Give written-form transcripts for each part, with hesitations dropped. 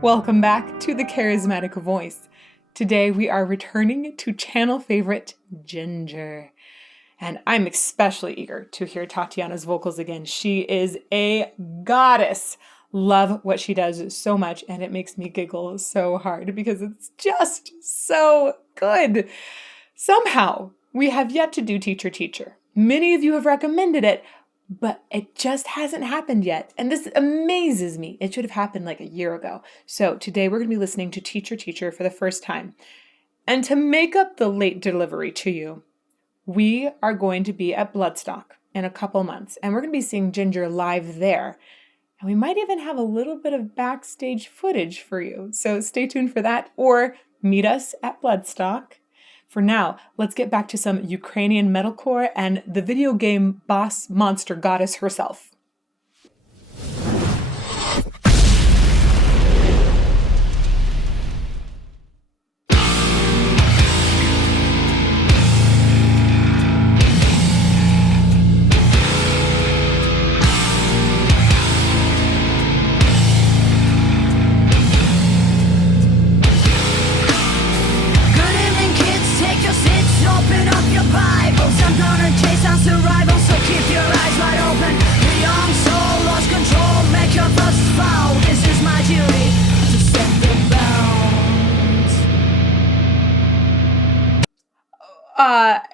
Welcome back to the Charismatic Voice. Today we are returning to channel favorite Jinjer. And I'm especially eager to hear Tatiana's vocals again. She is a goddess. Love what she does so much, and it makes me giggle so hard because it's just so good. Somehow, we have yet to do Teacher Teacher. Many of you have recommended it, but it just hasn't happened yet. And this amazes me. It should have happened like a year ago. So today we're going to be listening to Teacher Teacher for the first time. And to make up the late delivery to you, we are going to be at Bloodstock in a couple months. And we're going to be seeing Jinjer live there. And we might even have a little bit of backstage footage for you. So stay tuned for that, or meet us at Bloodstock. For now, let's get back to some Ukrainian metalcore and the video game boss monster goddess herself.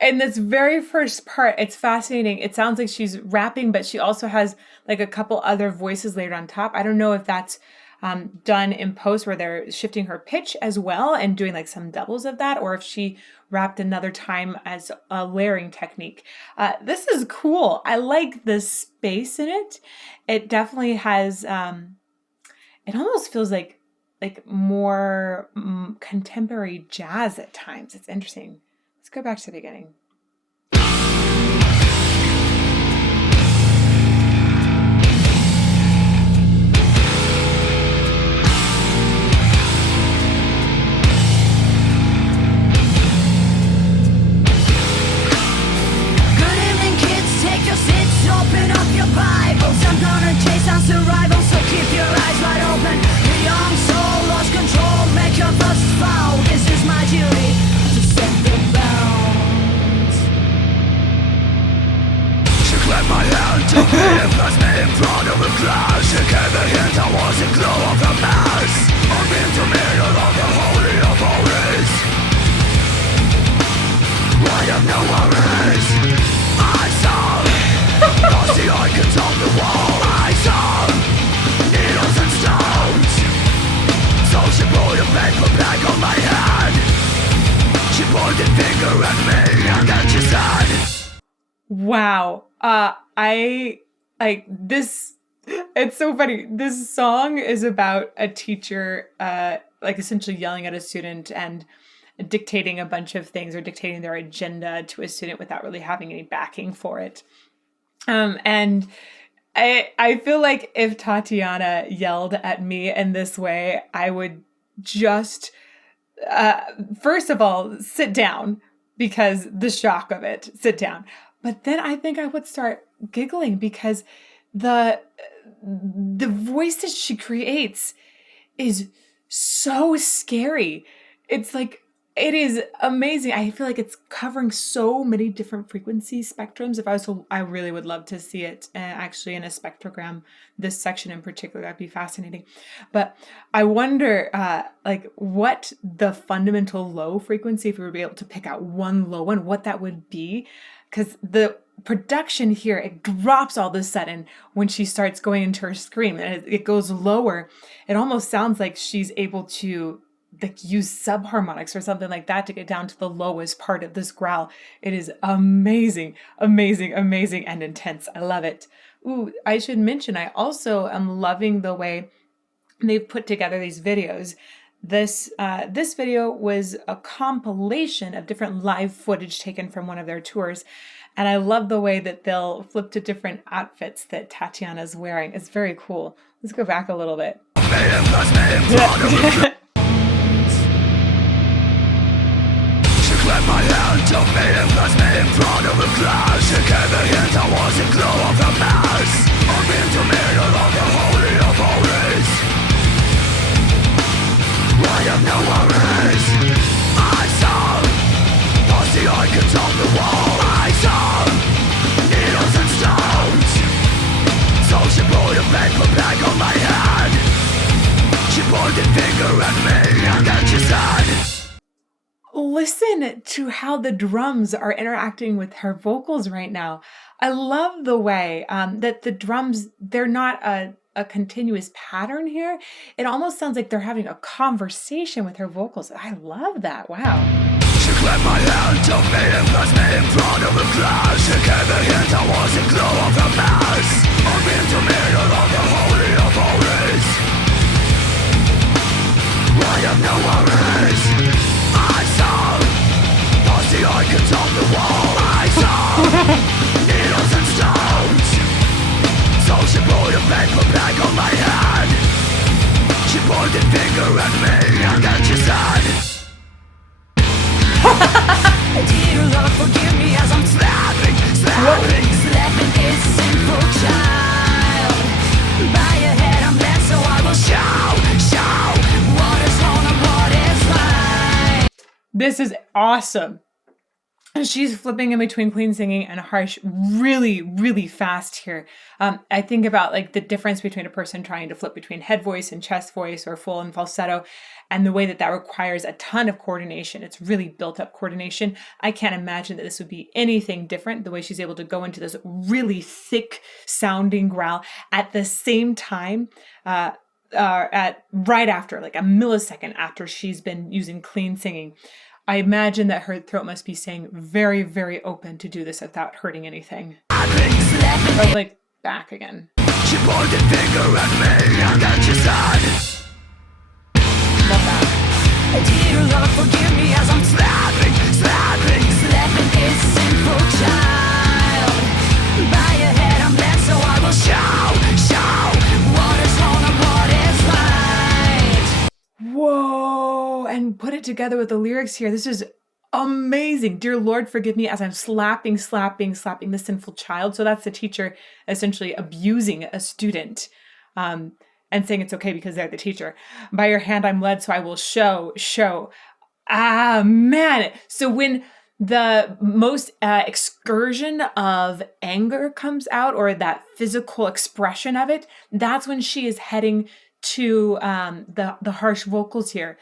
In this very first part, it's fascinating. It sounds like she's rapping, but she also has like a couple other voices layered on top. I don't know if that's done in post where they're shifting her pitch as well and doing like some doubles of that, or if she rapped another time as a layering technique. This is cool. I like the space in it. It definitely has, it almost feels like more contemporary jazz at times. It's interesting. Let's go back to the beginning. Wow. I like this. It's so funny. This song is about a teacher, like essentially yelling at a student and dictating a bunch of things or dictating their agenda to a student without really having any backing for it. And I feel like if Tatiana yelled at me in this way, I would just, first of all, sit down because the shock of it, sit down. But then I think I would start giggling because the voices she creates is so scary. It's like, it is amazing. I feel like it's covering so many different frequency spectrums. I really would love to see it actually in a spectrogram, this section in particular. That'd be fascinating. But I wonder what the fundamental low frequency, if we were to be able to pick out one low one, what that would be. Because the production here, it drops all of a sudden when she starts going into her scream, and it goes lower. It almost sounds like she's able to like use subharmonics or something like that to get down to the lowest part of this growl. It is amazing, amazing, amazing, and intense. I love it. Ooh, I should mention, I also am loving the way they've put together these videos. This video was a compilation of different live footage taken from one of their tours. And I love the way that they'll flip to different outfits that Tatiana's wearing. It's very cool. Let's go back a little bit. My hand took me and placed me in front of a glass. She gave a hint I wasn't glow of the mass. I'm into middle of the holy of holies. Listen to how the drums are interacting with her vocals right now. I love the way that the drums, they're not a continuous pattern here. It almost sounds like they're having a conversation with her vocals. I love that. Wow. She clapped my hand, took me and placed me in front of a glass. She gave me hint I was the glow of the mass. I'm in the middle of the holy of holies. I have no worries. I saw past the icons on the wall. I saw needles and stones. So she put a paper bag on my head. She pointed finger at me and then she said, dear Lord, forgive me as I'm slapping this sinful child. By your head I'm led, so I will show what is wrong and what is right. This is awesome. She's flipping in between clean singing and harsh really, really fast here. I think about like the difference between a person trying to flip between head voice and chest voice or full and falsetto, and the way that that requires a ton of coordination. It's really built up coordination. I can't imagine that this would be anything different, the way she's able to go into this really thick sounding growl at the same time, at right after, like a millisecond after she's been using clean singing. I imagine that her throat must be staying very, very open to do this without hurting anything. But like back again. She pointed finger at me and then she said, Love that. dear Lord, forgive me as I'm slapping this sinful child. By your head I'm led, so I will show what is wrong and what is right. Whoa, and put it together with the lyrics here. This is amazing. Dear Lord, forgive me as I'm slapping the sinful child. So that's the teacher essentially abusing a student and saying it's okay because they're the teacher. By your hand I'm led, so I will show. Ah, man. So when the most excursion of anger comes out, or that physical expression of it, that's when she is heading to the harsh vocals here.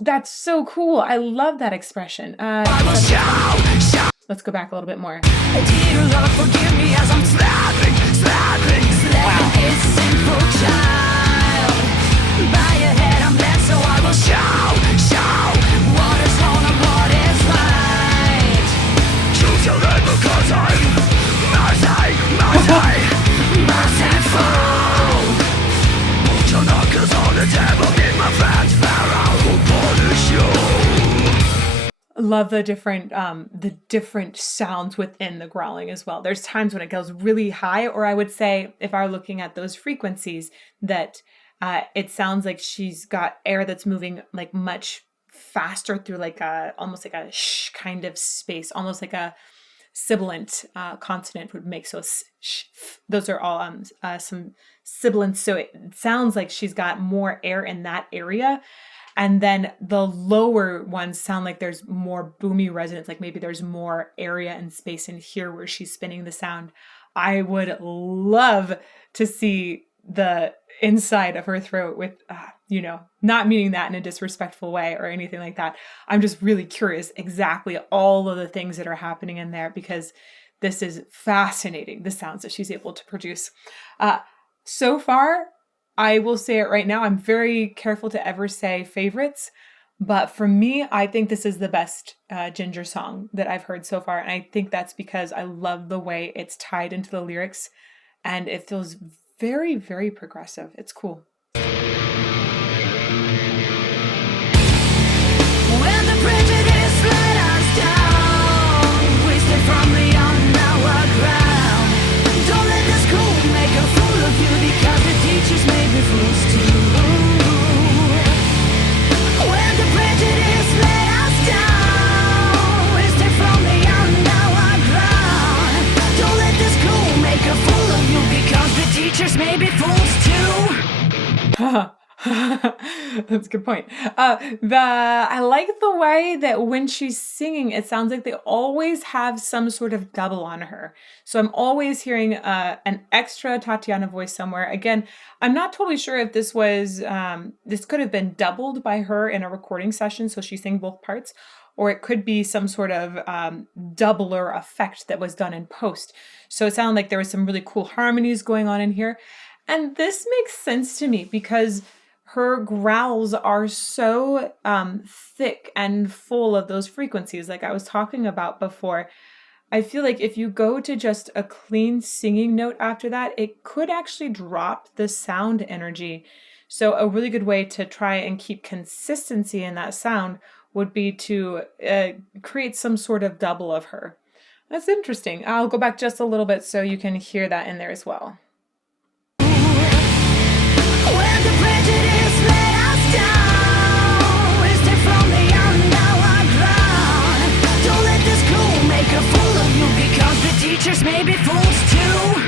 That's so cool. I love that expression. Let's go back a little bit more. Dear Lord, forgive me as I'm slapping this sinful child. By your head I'm led, so I will show what is wrong and what is right. Choose your name because I'm merciful. Put your knuckles on the table, give my friends Pharaoh who punish you. Love the different sounds within the growling as well. There's times when it goes really high, or I would say if I were looking at those frequencies, that it sounds like she's got air that's moving like much faster through like almost like a sh kind of space, almost like a sibilant consonant would make. So sh, f, those are all some sibilants. So it sounds like she's got more air in that area. And then the lower ones sound like there's more boomy resonance, like maybe there's more area and space in here where she's spinning the sound. I would love to see the inside of her throat with, not meaning that in a disrespectful way or anything like that. I'm just really curious exactly all of the things that are happening in there, because this is fascinating, the sounds that she's able to produce. So far, I will say it right now, I'm very careful to ever say favorites, but for me, I think this is the best Jinjer song that I've heard so far. And I think that's because I love the way it's tied into the lyrics, and it feels very, very progressive. It's cool. When the prejudice let us down, we stay firmly on our ground. Don't let the school make a fool of you, because the teachers may be fools too. When the prejudice let us down, we stay firmly on our ground. Don't let the school make a fool of you, because the teachers may be fools too. That's a good point. I like the way that when she's singing, it sounds like they always have some sort of double on her. So I'm always hearing an extra Tatiana voice somewhere. Again, I'm not totally sure if this was this could have been doubled by her in a recording session, so she sang both parts, or it could be some sort of doubler effect that was done in post. So it sounded like there was some really cool harmonies going on in here. And this makes sense to me because her growls are so thick and full of those frequencies, like I was talking about before. I feel like if you go to just a clean singing note after that, it could actually drop the sound energy. So a really good way to try and keep consistency in that sound would be to create some sort of double of her. That's interesting. I'll go back just a little bit so you can hear that in there as well. When the prejudice let us down, we stay from the underground. Don't let the school make a fool of you, because the teachers may be fools too.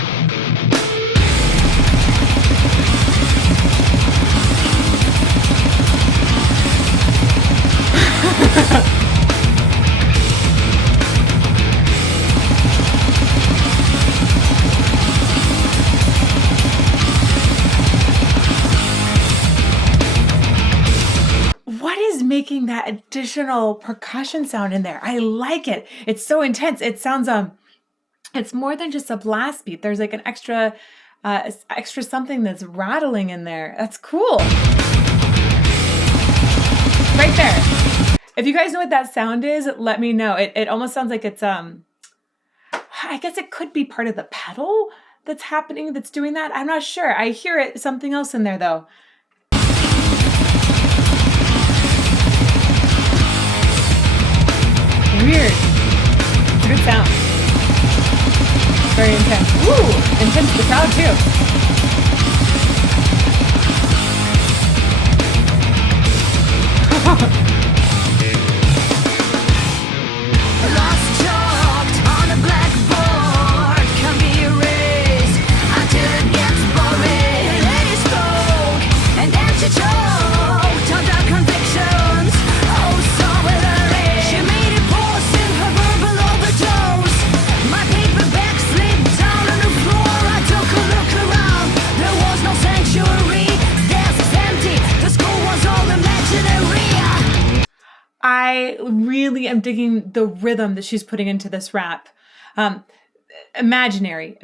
What is making that additional percussion sound in there? I like it. It's so intense. It sounds it's more than just a blast beat. There's like an extra something that's rattling in there. That's cool. Right there. If you guys know what that sound is, let me know. It almost sounds like it's I guess it could be part of the pedal that's happening that's doing that. I'm not sure. I hear it something else in there though. Weird. It's a good sound. Very intense. Ooh, intense to the crowd too. Lost chalked on a blackboard can be erased until it gets boring. Lady spoke and then she choked on dark convictions. Oh, so will her. She made it pause in her verbal overdose. My paperback slipped down on the floor. I took a look around. There was no sanctuary. Desk is empty. The school was all imaginary. I really am digging the rhythm that she's putting into this rap. Imaginary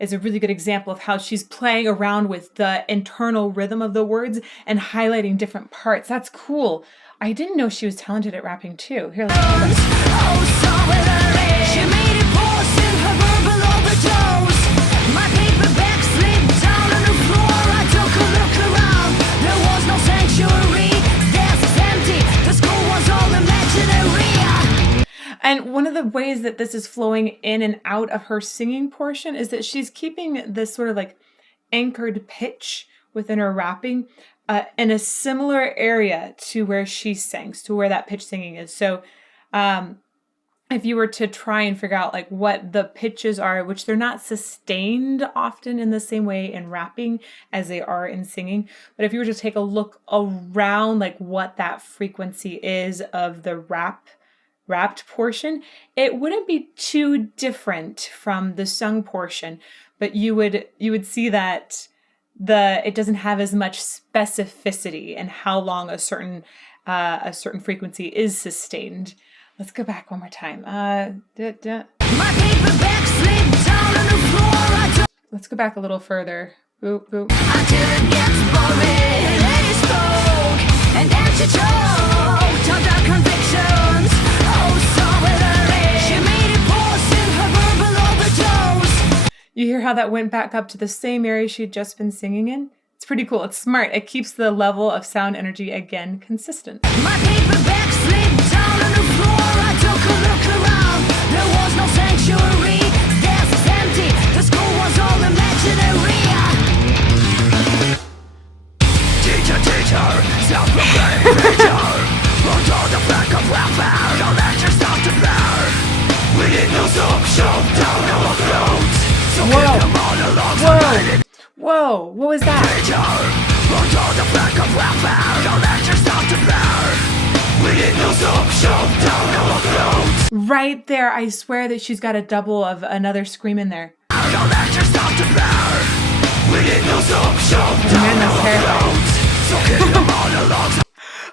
is a really good example of how she's playing around with the internal rhythm of the words and highlighting different parts. That's cool. I didn't know she was talented at rapping too. Here, let's do that. She made it pause in her verbal overdose. My paperback slipped down on the floor. I took a look around. There was no sanctuary. Desk is empty. The school was all imaginary. And one of the ways that this is flowing in and out of her singing portion is that she's keeping this sort of like anchored pitch within her rapping in a similar area to where she sings, to where that pitch singing is. So if you were to try and figure out like what the pitches are, which they're not sustained often in the same way in rapping as they are in singing, but if you were to take a look around like what that frequency is of the rapped portion, it wouldn't be too different from the sung portion, but you would see that it doesn't have as much specificity in how long a certain frequency is sustained. Let's go back one more time. My paperback slipped down on the floor. Let's go back a little further. Boop, boop. Until it gets boring. Lady spoke and then she choked on dark convictions. Oh, so will her. She made it pause in her verbal overdose. You hear how that went back up to the same area she'd just been singing in? It's pretty cool. It's smart. It keeps the level of sound energy again consistent. My paperback slipped down on the floor. I took a look around. There was no sanctuary. Desk is empty. The school was all imaginary. Teacher, self-proclaimed preacher. Under the flag of welfare, no lectures stop to bear. We need no soup shoved down our throats. So keep the monologues. Whoa! What was that? Teacher, under the flag of welfare. right there. I swear that she's got a double of another scream in there. Don't let yourself to bear. We need no Man, that's terrifying. so keep your monologues.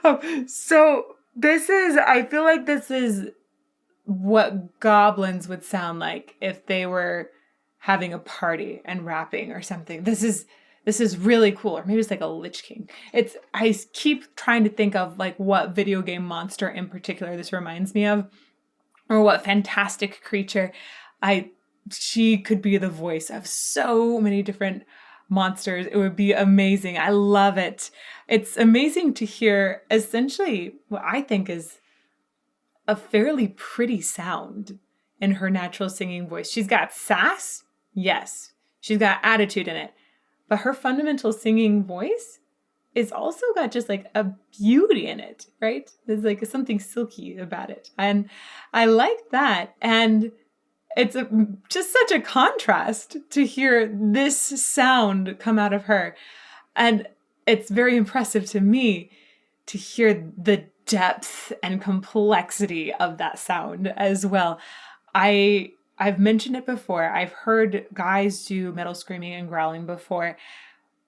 Oh, so this is, I feel like this is what goblins would sound like if they were having a party and rapping or something. This is really cool. Or maybe it's like a Lich King. I keep trying to think of like what video game monster in particular this reminds me of, or what fantastic creature. She could be the voice of so many different monsters. It would be amazing. I love it. It's amazing to hear essentially what I think is a fairly pretty sound in her natural singing voice. She's got sass, yes. She's got attitude in it. But her fundamental singing voice is also got just like a beauty in it, right? There's like something silky about it. And I like that. And it's just such a contrast to hear this sound come out of her. And it's very impressive to me to hear the depth and complexity of that sound as well. I've mentioned it before. I've heard guys do metal screaming and growling before,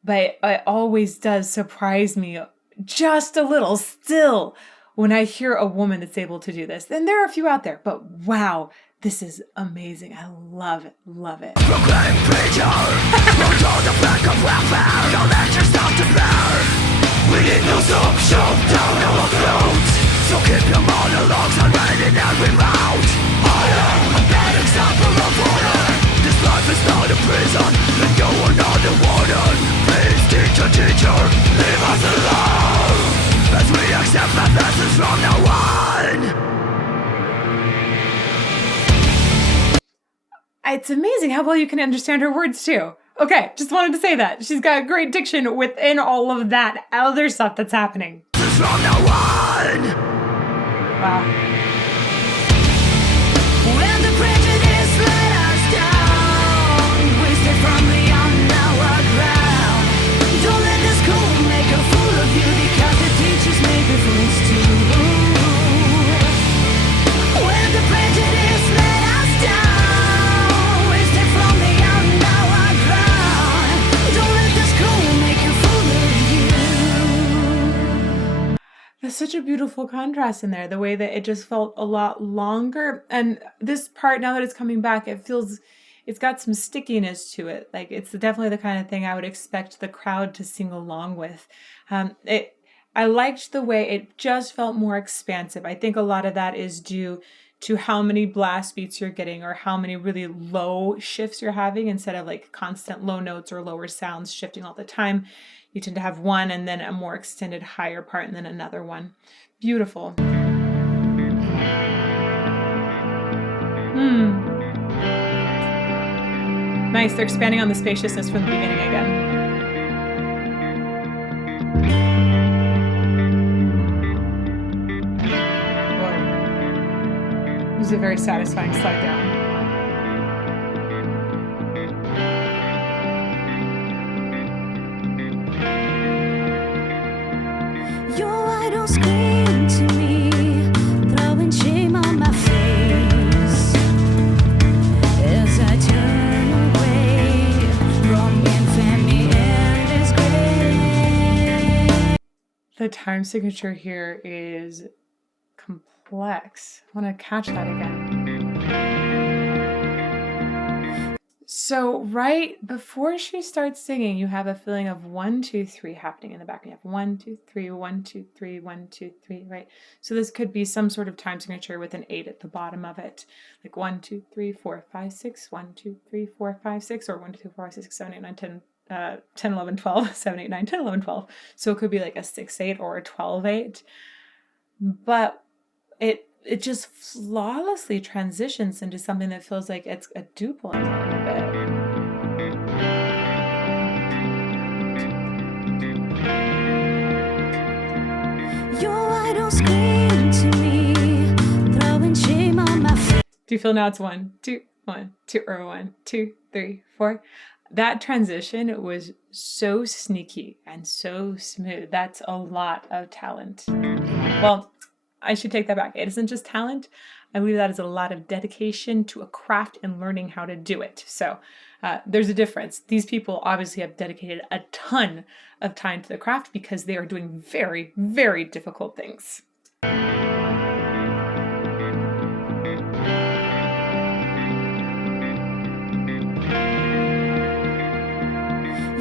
but it always does surprise me just a little still when I hear a woman that's able to do this. And there are a few out there, but wow, this is amazing. I love it. Love it. Proclaim preacher, roll on the back of welfare. Don't let yourself to bear. We need no soup shoved down our throats. So keep your monologues and write it every route. I am a bad example of order. This life is not a prison, and you are not a warden. Please teacher, leave us alone, as we accept that lessons from now on. It's amazing how well you can understand her words too. Okay, just wanted to say that. She's got great diction within all of that other stuff that's happening. From now on. Wow. When the prejudice let us down, we stay firmly on our ground. Don't let the school make a fool of you, because the teachers may be fools too. When the prejudice let us down, we stay firmly on our ground. Don't let the school make a fool of you. There's such a beautiful contrast in there, the way that it just felt a lot longer. And this part, now that it's coming back, it's got some stickiness to it. Like, it's definitely the kind of thing I would expect the crowd to sing along with. I liked the way it just felt more expansive. I think a lot of that is due to how many blast beats you're getting, or how many really low shifts you're having instead of like constant low notes or lower sounds shifting all the time. You tend to have one and then a more extended higher part and then another one. Beautiful. Nice. They're expanding on the spaciousness from the beginning again. Whoa. This is a very satisfying slide down. Your idol scream to me, throwing shame on my face, as I turn away from infamy and disgrace. The time signature here is complex. I want to catch that again. So right before she starts singing, you have a feeling of 1, 2, 3 happening in the back. You have 1, 2, 3, 1, 2, 3, 1, 2, 3, right? So this could be some sort of time signature with an 8 at the bottom of it. Like 1, 2, 3, 4, 5, 6, 1, 2, 3, 4, 5, 6, or 1, 2, 3, 4, 5, 6, 7, 8, 9, 10, 10, 11, 12, 7, 8, 9, 10, 11, 12. So it could be like a 6, 8 or a 12, 8. But it just flawlessly transitions into something that feels like it's a duplicate in a bit. Your idol scream to me, throwing shame on my face. Do you feel now it's 1, 2, 1, 2, or 1, 2, 3, 4? That transition was so sneaky and so smooth. That's a lot of talent. Well, I should take that back. It isn't just talent. I believe that is a lot of dedication to a craft and learning how to do it. So there's a difference. These people obviously have dedicated a ton of time to the craft because they are doing very, very difficult things.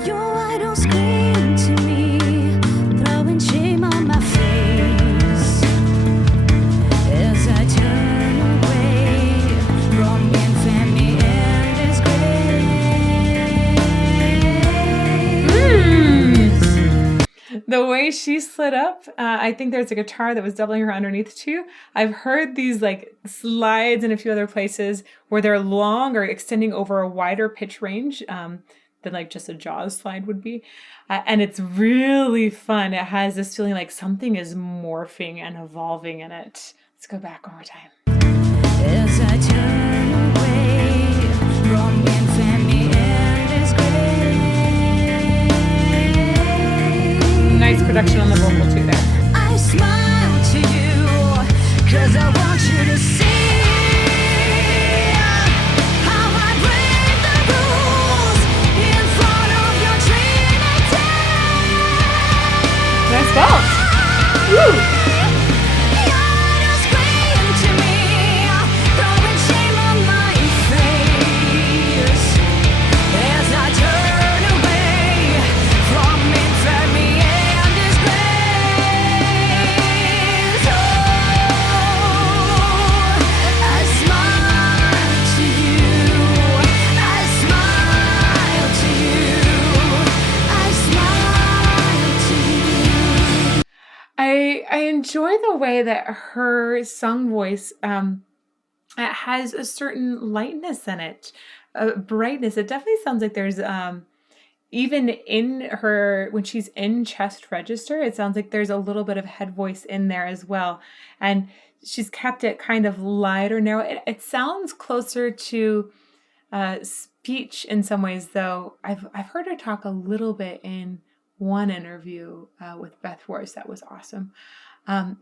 Your idols scream to me, throwing shame on my face as I turn away from infamy and disgrace. The way she slid up, I think there's a guitar that was doubling her underneath too. I've heard these like slides in a few other places where they're long or extending over a wider pitch range than like just a Jaws slide would be. And it's really fun. It has this feeling like something is morphing and evolving in it. Let's go back one more time. As I turn away from infamy and disgrace. Nice production on the vocal too there. I smile to you, 'cause I want you to see how I break the rules in front of your Trinity. Nice belt. Woo! Your idols scream to me, throwing shame on my face as I turn away from infamy and disgrace. Oh, I smile to you, I smile to you, I smile to you. I enjoy the way that her sung voice it has a certain lightness in it, a brightness. It definitely sounds like there's even in her when she's in chest register, it sounds like there's a little bit of head voice in there as well, and she's kept it kind of light or narrow. It sounds closer to speech in some ways, though. I've heard her talk a little bit in one interview with Beth Wars that was awesome.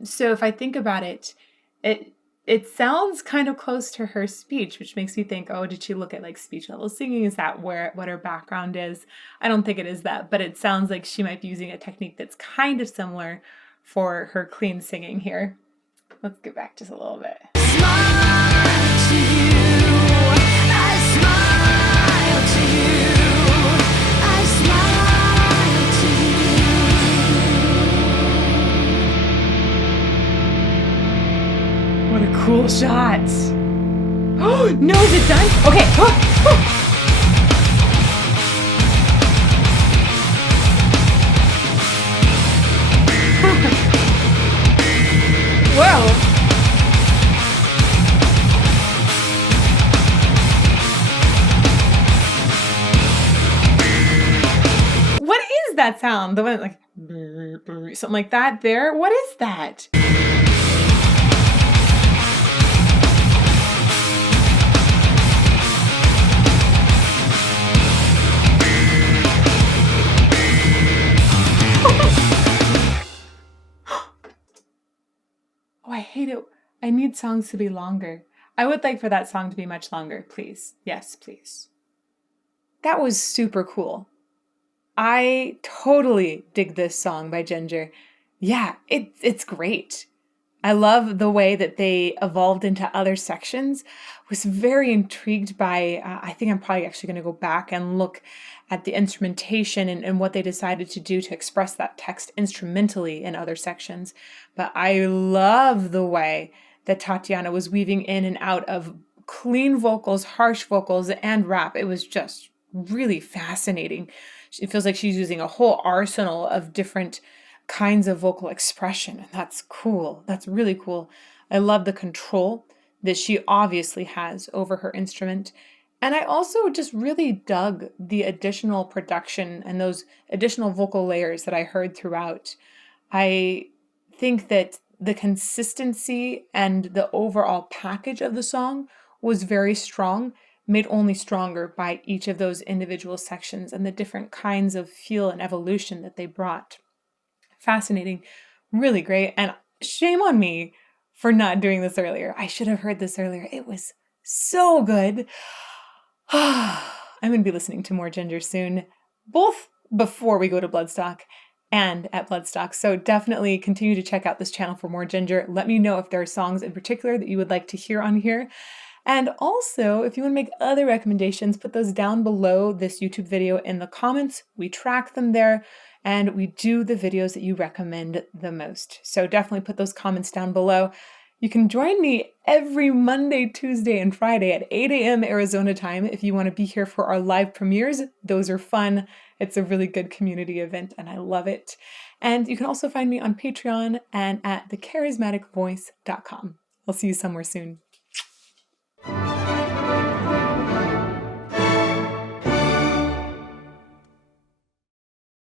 So if I think about it, it sounds kind of close to her speech, which makes me think, oh, did she look at like speech level singing? Is that what her background is? I don't think it is that, but it sounds like she might be using a technique that's kind of similar for her clean singing here. Let's get back just a little bit. Smile to you, I smile to you, I smile to you. What a cool shot. Oh, no, is it done? Okay. Oh, oh. Whoa. What is that sound? The one like something like that there? What is that? Oh, I hate it. I need songs to be longer. I would like for that song to be much longer, please. Yes, please. That was super cool. I totally dig this song by Jinjer. Yeah, it's great. I love the way that they evolved into other sections. Was very intrigued by, I think I'm probably actually going to go back and look at the instrumentation and what they decided to do to express that text instrumentally in other sections. But I love the way that Tatiana was weaving in and out of clean vocals, harsh vocals, and rap. It was just really fascinating. It feels like she's using a whole arsenal of different kinds of vocal expression, and that's cool. That's really cool. I love the control that she obviously has over her instrument. And I also just really dug the additional production and those additional vocal layers that I heard throughout. I think that the consistency and the overall package of the song was very strong, made only stronger by each of those individual sections and the different kinds of feel and evolution that they brought. Fascinating, really great. And shame on me for not doing this earlier. I should have heard this earlier. It was so good. I'm going to be listening to more Jinjer soon, both before we go to Bloodstock and at Bloodstock. So definitely continue to check out this channel for more Jinjer. Let me know if there are songs in particular that you would like to hear on here. And also, if you want to make other recommendations, put those down below this YouTube video in the comments. We track them there, and we do the videos that you recommend the most. So definitely put those comments down below. You can join me every Monday, Tuesday, and Friday at 8 a.m. Arizona time if you want to be here for our live premieres. Those are fun. It's a really good community event, and I love it. And you can also find me on Patreon and at thecharismaticvoice.com. I'll see you somewhere soon.